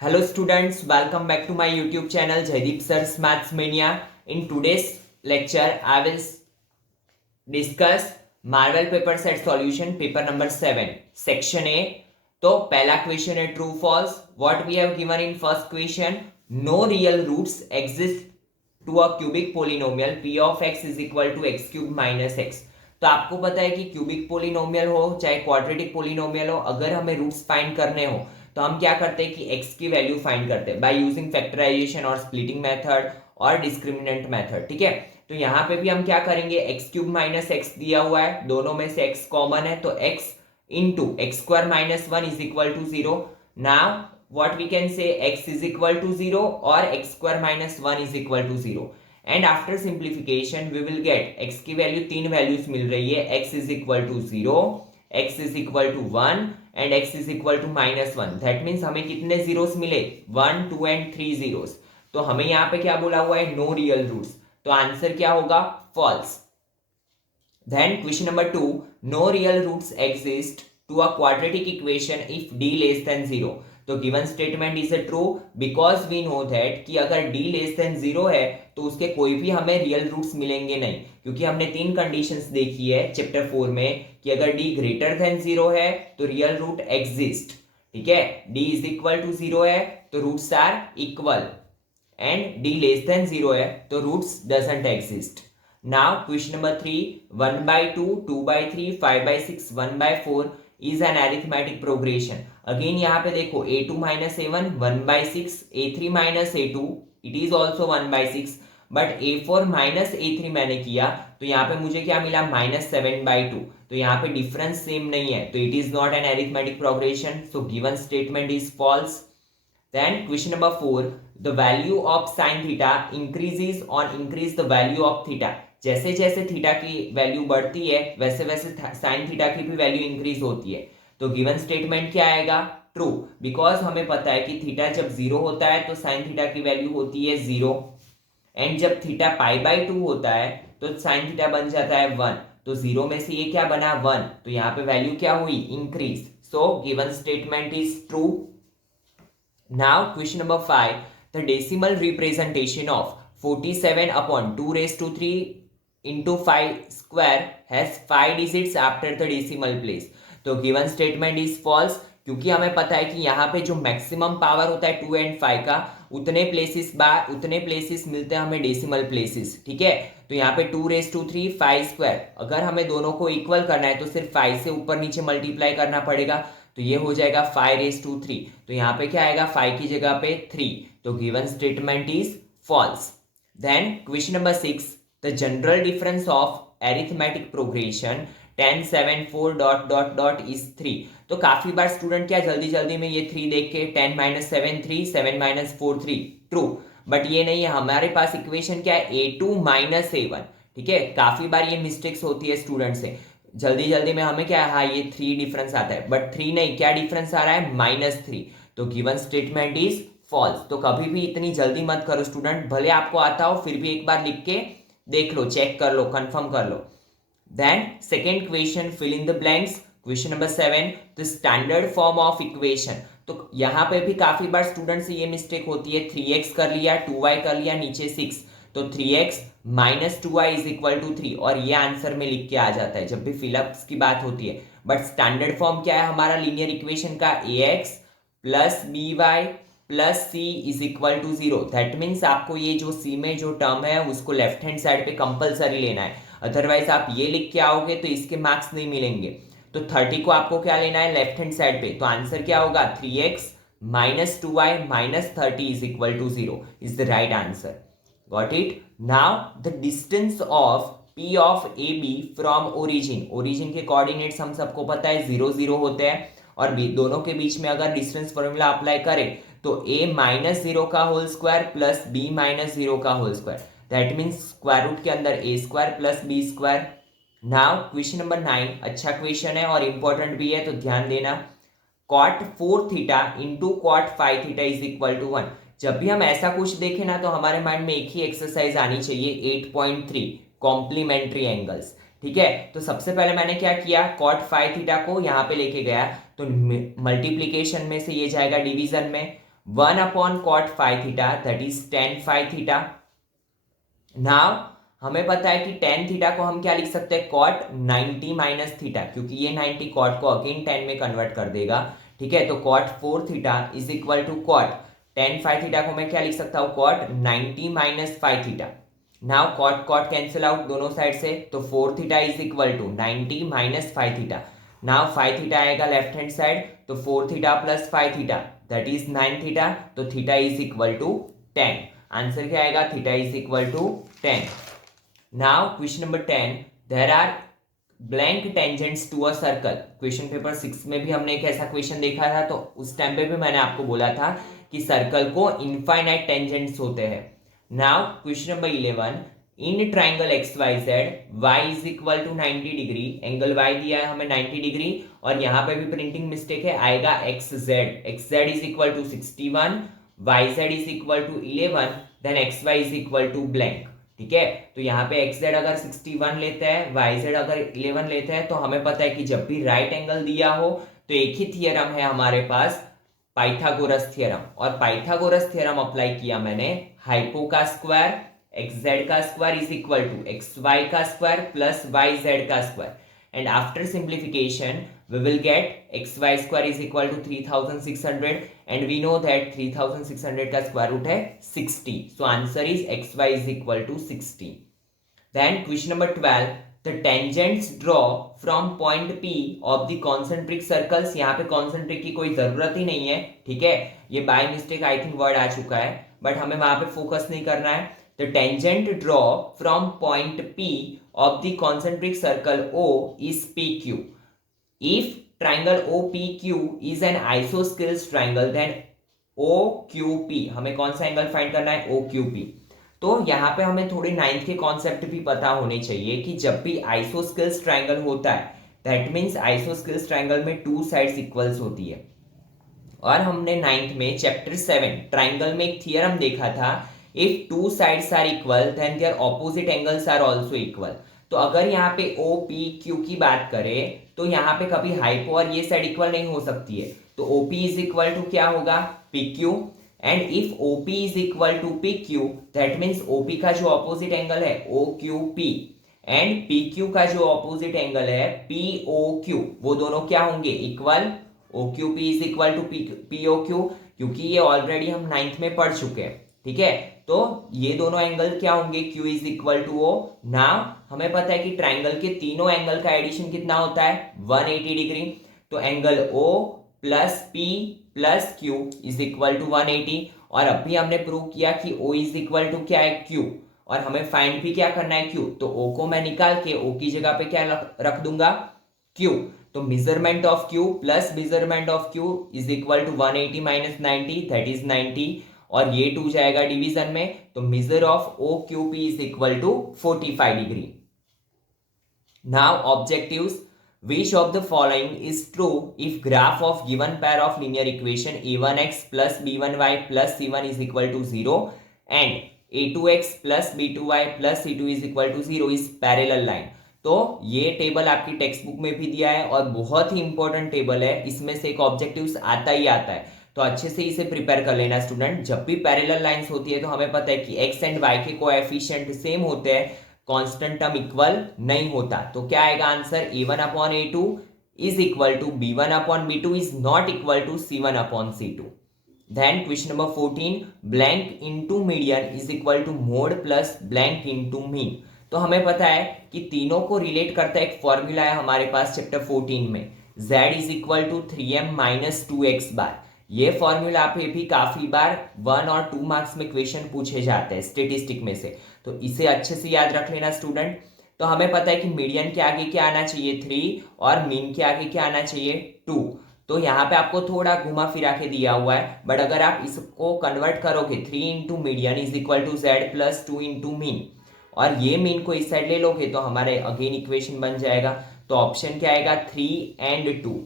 Hello students, welcome back to my YouTube channel Jaideep Sir's Maths Mania. In today's lecture, I will discuss Marvel paper set solution paper number 7 section A. तो पहला question है true false. What we have given in first question, no real roots exist to a cubic polynomial p of x is equal to x cube minus x. तो आपको पता है कि cubic polynomial हो चाहे क्वाड्रेटिक पोलिनोमियल हो, अगर हमें रूट्स फाइंड करने हो तो हम क्या करते हैं कि x की वैल्यू फाइंड करते हैं बाय यूजिंग फैक्टराइजेशन और स्प्लिटिंग मेथड और डिस्क्रिमिनेंट मेथड. ठीक है, तो यहाँ पे भी हम क्या करेंगे, एक्स क्यूब माइनस एक्स दिया हुआ है, दोनों में से x कॉमन है तो x into x square minus 1 is equal to 0. Now what we can say, x is equal to 0 or x square minus 1 is equal to 0. And after simplification we will get x की value, तीन values मिल रही है, x is equal to 0, x is equal to 1 and x is equal to minus 1. That means हमें कितने zeros मिले, 1, 2 and 3 zeros. तो हमें यहाँ पे क्या बोला हुआ है, नो रियल रूट्स. तो आंसर क्या होगा, false. Then question number 2, no real roots exist to a quadratic equation if d less than 0. तो given statement is a true because we know that कि अगर d less than 0 है तो उसके कोई भी हमें रियल रूट्स मिलेंगे नहीं, क्योंकि हमने तीन कंडीशंस देखी है चैप्टर 4 में कि अगर d ग्रेटर देन 0 है तो रियल रूट एग्जिस्ट. ठीक है, d इज इक्वल टू 0 है तो roots are equal and d less than 0 है तो roots doesn't exist. Now question number 3, 1 by 2, 2 by 3, 5 by 6, 1 by 4 is an arithmetic progression. Again यहाँ पे देखो a2 minus a1 1 by 6, a3 minus a2 it is also 1 by 6, but a4 minus a3 मैंने किया तो यहाँ पे मुझे क्या मिला, minus 7 by 2. तो यहाँ पे डिफरेंस सेम नहीं है तो it is not an arithmetic progression, so given statement is false. Then question number 4, the value of sin theta increases on increase the value of theta. जैसे जैसे थीटा की value बढ़ती है वैसे वैसे साइन थीटा की भी वैल्यू इंक्रीज होती है. तो गिवन स्टेटमेंट क्या आएगा, ट्रू, बिकॉज हमें पता है कि थीटा जब जीरो होता है तो साइन थीटा की वैल्यू होती है 0 एंड जब थीटा पाई बाई 2 होता है तो साइन थीटा बन जाता है 1. तो 0 में से ये क्या बना, 1, तो यहाँ पे वैल्यू क्या हुई, increase. So given statement is true. Now question number 5, the decimal representation of 47 upon 2 raised to 3 into 5 square has 5 digits after the decimal place. तो गिवन स्टेटमेंट इज फॉल्स, क्योंकि हमें पता है कि यहाँ पे जो मैक्सिमम पावर होता है 2 एंड 5 का, उतने प्लेसेस मिलते हैं हमें डेसिमल प्लेसेस. ठीक है, तो यहाँ पे 2 रेज टू 3 5 स्क्वायर, अगर हमें दोनों को इक्वल करना है तो सिर्फ 5 से ऊपर नीचे मल्टीप्लाई करना पड़ेगा, तो ये हो जाएगा 5 रेज टू 3. तो यहाँ पे क्या आएगा, 5 की जगह पे 3. तो given statement is false. Then question number 6, the general difference of arithmetic progression 10 7 4 dot dot dot is 3. तो काफी बार स्टूडेंट क्या जल्दी जल्दी में ये 3 देख के 10 minus 7 3, 7 minus 4 3, ट्रू, बट ये नहीं है. हमारे पास इक्वेशन क्या है, a2 minus a1. ठीक है, काफी बार ये मिस्टेक्स होती है स्टूडेंट से, जल्दी जल्दी में हमें क्या है, हाँ ये 3 डिफरेंस आता है, बट 3 नहीं, क्या डिफरेंस आ रहा है, -3. तो गिवन स्टेटमेंट इज फॉल्स. तो कभी भी इतनी जल्दी मत करो स्टूडेंट, भले आपको आता हो फिर भी एक बार लिख के देख लो, चेक कर लो, कंफर्म कर लो. Then second question, fill in the blanks. Question number 7, the standard form of equation. तो यहाँ पे भी काफी बार स्टूडेंट से ये मिस्टेक होती है, 3x कर लिया, 2y कर लिया, नीचे 6, तो 3x minus 2y is equal to 3 और ये आंसर में लिख के आ जाता है जब भी फिलअप्स की बात होती है. बट स्टैंडर्ड फॉर्म क्या है हमारा लीनियर इक्वेशन का, ax plus by plus C is equal to 0. That means आपको ये जो सी में जो टर्म है उसको लेफ्ट हैंड साइड पे कंपलसरी लेना है, अदरवाइज आप ये लिख के आओगे तो इसके मार्क्स नहीं मिलेंगे. तो 30 को आपको क्या लेना है, लेफ्ट हैंड साइड पे, तो आंसर क्या होगा, 3x minus 2y minus 30 is equal to 0 is the right answer. Got it. Now the distance of p of A B from origin के कोऑर्डिनेट्स हम सबको पता है 0 0 होते हैं, और दोनों के बीच में अगर डिस्टेंस फॉर्मूला अप्लाई करें तो a माइनस 0 का whole square plus b minus 0 का whole square, that means square root के अंदर a square plus b square. Now question number 9, अच्छा क्वेश्चन है और इंपॉर्टेंट भी है तो ध्यान देना. cot 4 theta into cot 5 theta is equal to 1. जब भी हम ऐसा कुछ देखें ना तो हमारे माइंड में एक ही एक्सरसाइज आनी चाहिए, 8.3 कॉम्प्लीमेंट्री एंगल्स. ठीक है, तो सबसे पहले मैंने क्या किया, cot 5 थीटा को यहाँ पे लेके गया तो मल्टीप्लीकेशन में से ये जाएगा डिवीजन में, 1 upon cot five theta that is ten five theta. Now हमें पता है कि टेन थीटा को हम क्या लिख सकते हैं, कॉट 90 माइनस थीटा, क्योंकि ये 90 कॉट को अगेन 10 में कन्वर्ट कर देगा। ठीक है, तो cot 4 theta is equal to cot ten five theta को मैं क्या लिख सकता हूँ, cot 90 minus five theta. Now cot cot cancel out दोनों साइड से, तो 4 theta is equal to 90 minus five theta. Now five theta आएगा लेफ्ट हैंड साइड, तो 4 theta plus five theta that is 9 theta, तो theta is equal to 10। Answer क्या आएगा, theta is equal to 10। Now question number 10, there are blank tangents to a circle. Question paper 6 में भी हमने एक ऐसा question देखा था, तो उस टाइम पे भी मैंने आपको बोला था कि सर्कल को इनफाइनाइट टेंजेंट्स होते हैं। Now question number 11, in triangle X Y Z Y is equal to 90 degree, angle Y दिया है हमें 90 डिग्री, और यहाँ पे भी प्रिंटिंग मिस्टेक है, आएगा X Z is equal to 61, Y Z is equal to 11, then X Y is equal to blank. ठीक है, तो यहाँ पे एक्स जेड अगर 61 लेते हैं, वाई जेड अगर 11 लेते हैं, तो हमें पता है कि जब भी राइट एंगल दिया हो तो एक ही थियरम है हमारे पास, पाइथागोरस थ्योरम। और पाइथागोरस थ्योरम अप्लाई किया मैंने, हाइपो का स्क्वायर एक्स जेड का square is equal to X Y का स्क्वायर प्लस वाई जेड का square, and after simplification we will get xy square is equal to 3600, and we know that 3600 का square root है 60, so answer is xy is equal to 60. Then question number 12, the tangents draw from point P of the concentric circles। यहाँ पे concentric की कोई जरूरत ही नहीं है, ठीक है, ये by mistake I think word आ चुका है, बट हमें वहां पे फोकस नहीं करना है। The tangent draw from point P of the concentric circle O is PQ. If triangle OPQ is an isosceles triangle, then OQP, हमें कौन सा एंगल फाइंड करना है, OQP। तो यहाँ पे हमें थोड़ी नाइन्थ के कॉन्सेप्ट भी पता होने चाहिए कि जब भी आइसोस्केल्स ट्रायंगल होता है, दैट मीन्स आइसोस्केल्स ट्रायंगल में टू साइड्स इक्वल्स होती है। और हमने नाइन्थ में चैप्टर 7 ट्रायंगल में एक थियरम देखा था, if two sides are equal then their opposite angles are also equal. तो अगर यहाँ पे ओ पी क्यू की बात करें, तो यहाँ पे कभी हाइपो और ये साइड इक्वल नहीं हो सकती है, तो ओपी इज इक्वल टू क्या होगा, P Q. And if OP is equal to P Q, that means OP का जो ऑपोजिट एंगल है O Q P, and P Q का जो ऑपोजिट एंगल है पी ओ क्यू, वो दोनों क्या होंगे, equal. O Q P is equal to P O Q, क्योंकि ये ऑलरेडी हम नाइन्थ में पढ़ चुके हैं। ठीक है, तो ये दोनों एंगल क्या होंगे, Q is equal to O. Now हमें पता है कि ट्राइंगल के तीनों एंगल का एडिशन कितना होता है, 180 डिग्री। तो angle O plus P plus Q is equal to 180, और अभी हमने प्रूव किया कि O इज इक्वल टू क्या है, Q, और हमें फाइंड भी क्या करना है, Q। तो O को मैं निकाल के O की जगह पे क्या रख दूंगा, Q। तो measurement of Q plus measurement of Q is equal to 180 minus 90 that is 90, और ये 2 जाएगा डिवीजन में, तो measure of O Q P is equal to 45 degree. Now objectives, which of the following is true if graph of given pair of linear equation a1x plus b1y plus c1 is equal to 0 and a2x plus b2y plus c2 is equal to 0 is parallel line। तो ये table आपकी text book में भी दिया है और बहुत ही important table है, इसमें से एक ऑब्जेक्टिव्स आता ही आता है, तो अच्छे से इसे प्रिपेयर कर लेना स्टूडेंट। जब भी पैरेलल लाइंस होती है तो हमें पता है कि x एंड y के कोएफिशिएंट सेम होते हैं, कांस्टेंट टर्म इक्वल नहीं होता। तो क्या आएगा answer, a1 upon a2 is equal to b1 upon b2 is not equal to c1 upon c2। Then question number 14, blank into median is equal to mode plus blank into mean. तो हमें पता है कि तीनों को relate करता है, एक फॉर्मूला है हमारे पास चैप्टर 14 में, z is equal to 3m minus 2x bar. ये फॉर्मूला पे भी काफी बार 1 और 2 मार्क्स में क्वेश्चन पूछे जाते हैं स्टेटिस्टिक में से, तो इसे अच्छे से याद रख लेना स्टूडेंट। तो हमें पता है कि मीडियन के आगे क्या आना चाहिए 3, और मीन के आगे क्या आना चाहिए 2। तो यहाँ पे आपको थोड़ा घुमा फिरा के दिया हुआ है, बट अगर आप इसको कन्वर्ट करोगे 3 into median is equal to Z plus 2 into mean, और ये मीन को इस साइड ले लोगे तो हमारे अगेन इक्वेशन बन जाएगा। तो ऑप्शन क्या आएगा, 3 and 2।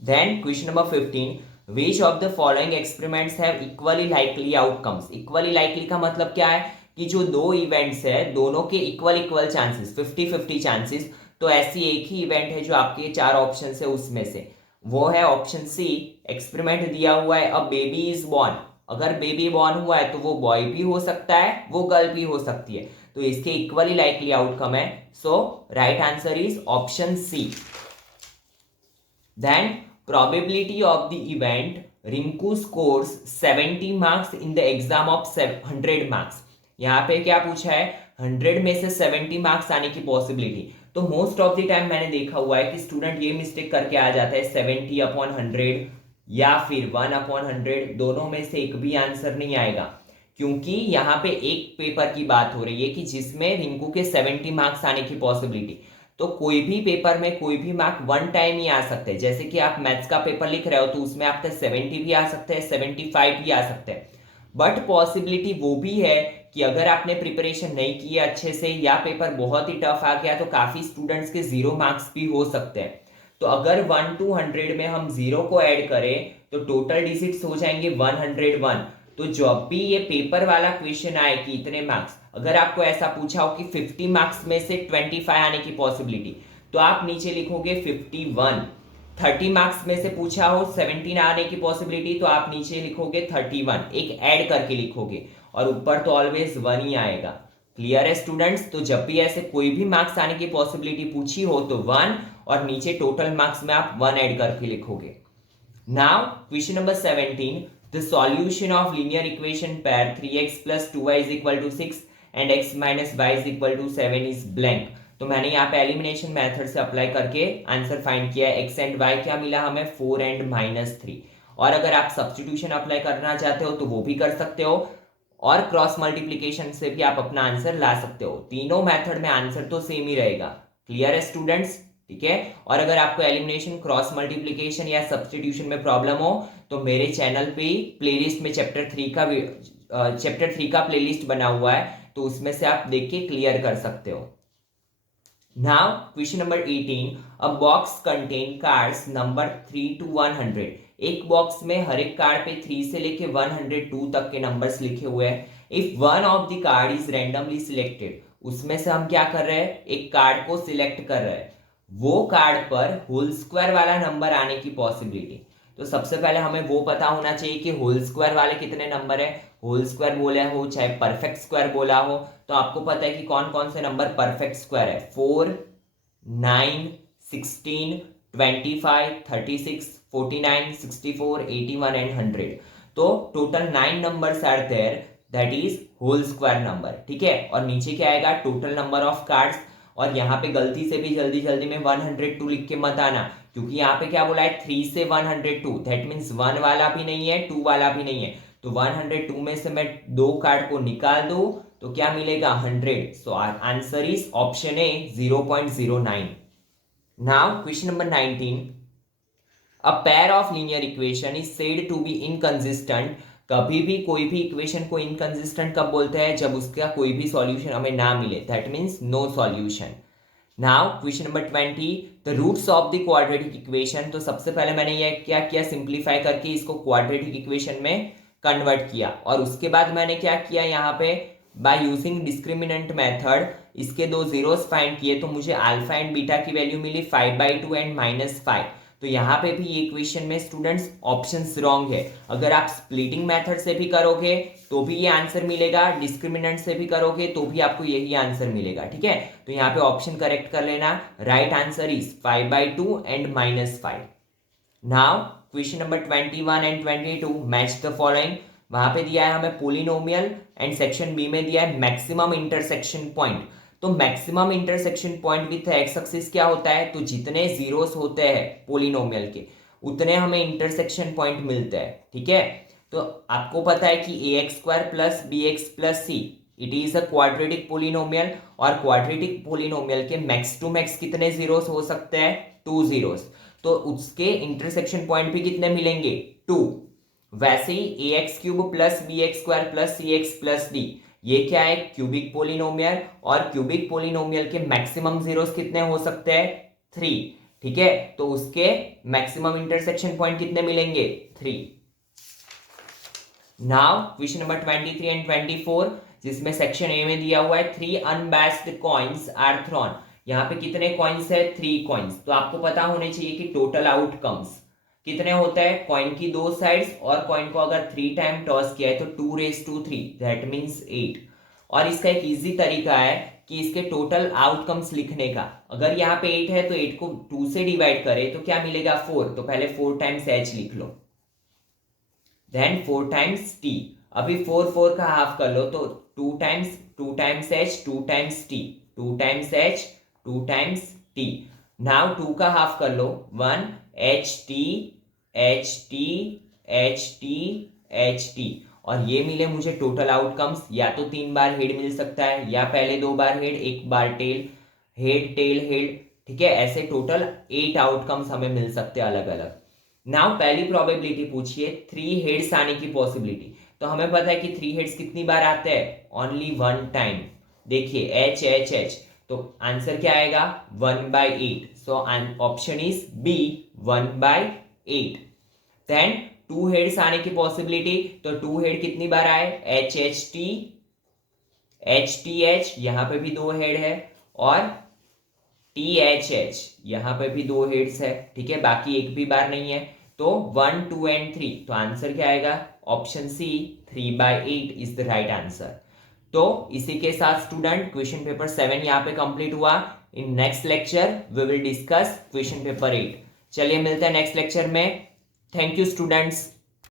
Then question number 15, which of the following experiments have equally likely outcomes। equally likely का मतलब क्या है कि जो दो इवेंट्स है दोनों के इक्वल चांसेस, 50-50 चांसेस, तो ऐसी एक ही इवेंट है जो आपके 4 ऑप्शन है उसमें से। वो है ऑप्शन सी। एक्सपेरिमेंट दिया हुआ है अ बेबी इज बॉर्न, अगर बेबी बॉर्न हुआ है तो वो बॉय भी हो सकता है, वो गर्ल भी हो सकती है, तो इसके इक्वली लाइकली आउटकम है। So right answer is option C. Then probability of the event Rinku scores 70 marks in the exam of 100 marks। यहाँ पे क्या पूछा है, 100 में से 70 मार्क्स आने की पॉसिबिलिटी। तो मोस्ट ऑफ द टाइम मैंने देखा हुआ है कि स्टूडेंट ये मिस्टेक करके आ जाता है 70/100 या फिर 1/100, दोनों में से एक भी आंसर नहीं आएगा, क्योंकि यहाँ पे एक पेपर की बात हो रही है कि जिसमें रिंकू के 70 मार्क्स आने की पॉसिबिलिटी। तो कोई भी पेपर में कोई भी मार्क वन टाइम ही आ सकते हैं, जैसे कि आप मैथ्स का पेपर लिख रहे हो तो उसमें आपके 70 भी आ सकते हैं, 75 भी आ सकते हैं, बट पॉसिबिलिटी वो भी है कि अगर आपने प्रिपरेशन नहीं की है अच्छे से या पेपर बहुत ही टफ आ गया तो काफी स्टूडेंट्स के 0 मार्क्स भी हो सकते हैं। तो अगर 1 to 100 में हम 0 को ऐड करें तो टोटल डिजिट्स हो जाएंगे 101। तो जब भी ये पेपर वाला क्वेश्चन आए कि इतने मार्क्स, अगर आपको ऐसा पूछा हो कि 50 मार्क्स में से 25 आने की पॉसिबिलिटी, तो आप नीचे लिखोगे 51। 30 मार्क्स में से पूछा हो 17 आने की पॉसिबिलिटी, तो आप नीचे लिखोगे 31, एक ऐड करके लिखोगे, और ऊपर तो ऑलवेज 1 ही आएगा। क्लियर है स्टूडेंट्स? तो जब भी ऐसे कोई भी मार्क्स आने की पॉसिबिलिटी पूछी हो तो 1, और नीचे टोटल मार्क्स में आप 1 ऐड करके लिखोगे। Now question number 17, the solution of linear equation pair 3x plus 2y is equal to 6 and x minus y is equal to 7 is blank। तो मैंने यहाँ पे एलिमिनेशन मेथड से अप्लाई करके आंसर फाइंड किया है। x एंड y क्या मिला हमें, 4 एंड -3। और अगर आप सब्स्टिट्यूशन अप्लाई करना चाहते हो तो वो भी कर सकते हो, और क्रॉस मल्टीप्लीकेशन से भी आप अपना आंसर ला सकते हो। तीनों मेथड में आंसर तो सेम ही रहेगा। क्लियर है स्टूडेंट्स? ठीक है। और अगर आपको एलिमिनेशन, क्रॉस मल्टीप्लीकेशन या सब्स्टिट्यूशन में प्रॉब्लम हो तो मेरे चैनल पे प्लेलिस्ट में चैप्टर 3 का प्लेलिस्ट बना हुआ है, तो उसमें से आप देख के क्लियर कर सकते हो। Now question number 18, a box contain cards number 3 to 100। एक बॉक्स में हर एक कार्ड पे 3 से लेके 102 तक के नंबर्स लिखे हुए हैं। If one of the card is randomly selected, उसमें से हम क्या कर रहे हैं, एक कार्ड को सिलेक्ट कर रहे हैं, वो कार्ड पर होल स्क्वायर वाला नंबर आने की पॉसिबिलिटी। तो सबसे पहले हमें वो पता होना चाहिए कि होल स्क्वायर वाले कितने नंबर है। होल स्क्वायर बोला हो चाहे परफेक्ट स्क्वायर बोला हो, तो आपको पता है कि कौन कौन से नंबर परफेक्ट स्क्वायर है। 4, 9, 16, 25, 36, 49, 64, 81 एंड 100। तो total 9 numbers are there, that is whole square number. ठीक है। और नीचे क्या आएगा, टोटल नंबर ऑफ कार्ड्स। और यहाँ पे गलती से भी जल्दी जल्दी में 102 लिख के मत आना, क्योंकि यहाँ पे क्या बोला है 3 से 102, दैट मीन्स 1 वाला भी नहीं है 2 वाला भी नहीं है। तो 102 में से मैं 2 कार्ड को निकाल दूं तो क्या मिलेगा, 100। So answer is option A, 0.09। Now question number 19, a pair of linear equation is said to be inconsistent. कभी भी कोई भी इक्वेशन को इनकंसिस्टेंट कब बोलते हैं, जब उसका कोई भी सॉल्यूशन हमें ना मिले, that means no solution. Now question number 20, the roots of the quadratic equation. तो सबसे पहले मैंने ये क्या किया, सिंप्लीफाई करके इसको क्वाड्रेटिक इक्वेशन में कन्वर्ट किया, और उसके बाद मैंने क्या किया, यहाँ पे बाय यूजिंग डिस्क्रिमिनेंट मेथड इसके 2 जीरोस फाइंड किए, तो मुझे अल्फा एंड बीटा की वैल्यू मिली 5/2 एंड -5। तो यहाँ पे भी ये क्वेश्चन में स्टूडेंट्स ऑप्शंस रॉन्ग है। अगर आप स्प्लिटिंग मेथड से भी करोगे तो भी ये आंसर मिलेगा, डिस्क्रिमिनेंट से भी करोगे तो भी आपको यही आंसर मिलेगा। ठीक है। तो यहाँ पे ऑप्शन करेक्ट कर लेना। Right answer is 5/2 and -5। Now question number 21 and 22, match the following. वहां पे दिया है हमें पोलिनोमियल, एंड सेक्शन बी में दिया है मैक्सिमम इंटरसेक्शन पॉइंट। तो maximum intersection point with x axis क्या होता है, तो जितने जीरोस होते हैं पोलिनोमियल के उतने हमें इंटरसेक्शन पॉइंट मिलते हैं। ठीक है। तो आपको पता है कि ax² plus bx plus c it is a quadratic polynomial, और क्वाड्रेटिक पोलिनोमियल के मैक्स टू मैक्स कितने जीरोस हो सकते हैं, 2 जीरोस। तो उसके इंटरसेक्शन पॉइंट भी कितने मिलेंगे, 2। वैसे ही ax³ plus bx² plus cx plus d, ये क्या है, क्यूबिक पोलिनोमियल, और क्यूबिक पोलिनोमियल के मैक्सिमम जीरोस कितने हो सकते हैं, 3। ठीक है। तो उसके मैक्सिमम इंटरसेक्शन पॉइंट कितने मिलेंगे, 3। नाउ क्वेश्चन नंबर 23 एंड 24, जिसमें सेक्शन ए में दिया हुआ है 3 अनबैस्ड कॉइन्स आर थ्रोन। यहाँ पे कितने कॉइन्स है, 3 कॉइन्स। तो आपको पता होने चाहिए कि टोटल आउटकम्स, कितने होते हैं, कॉइन की दो साइड्स, और कॉइन को अगर 3 टाइम टॉस किया है तो 2 raised to 3, दैट मीन्स 8। और इसका एक इजी तरीका है कि इसके टोटल आउटकम्स लिखने का। अगर यहाँ पे 8 है तो 8 को 2 से डिवाइड करें तो क्या मिलेगा, 4। तो पहले 4 टाइम्स h लिख लो, देन 4 टाइम्स t। अभी 4 का हाफ कर लो तो 2 times h 2 times t, 2 times h 2 times t। Now 2 का हाफ कर लो, 1 h t h t h t h t। और ये मिले मुझे टोटल आउटकम्स। या तो 3 बार हेड मिल सकता है, या पहले 2 बार हेड, 1 बार टेल, हेड टेल हेड, ठीक है। ऐसे टोटल 8 आउटकम्स हमें मिल सकते हैं अलग अलग। नाउ पहली प्रोबेबिलिटी पूछिए 3 हेड्स आने की पॉसिबिलिटी। तो हमें पता है कि 3 हेड्स कितनी बार आते हैं, ओनली 1 टाइम। देखिए एच एच एच, तो आंसर क्या आएगा, 1/8। So option is B, 1/8। Then 2 heads आने की पॉसिबिलिटी, तो 2 हेड कितनी बार आए, एच एच टी एच, यहां पे भी 2 हेड है, और टी एच एच, यहां पे भी 2 हेड्स है, ठीक है, बाकी एक भी बार नहीं है। तो 1 2 एंड 3, तो आंसर क्या आएगा, option C, 3/8 is the right answer. तो इसी के साथ स्टूडेंट क्वेश्चन पेपर 7 यहाँ पे कंप्लीट हुआ। In next lecture we will discuss question paper 8। चलिए मिलते हैं नेक्स्ट लेक्चर में। Thank you students.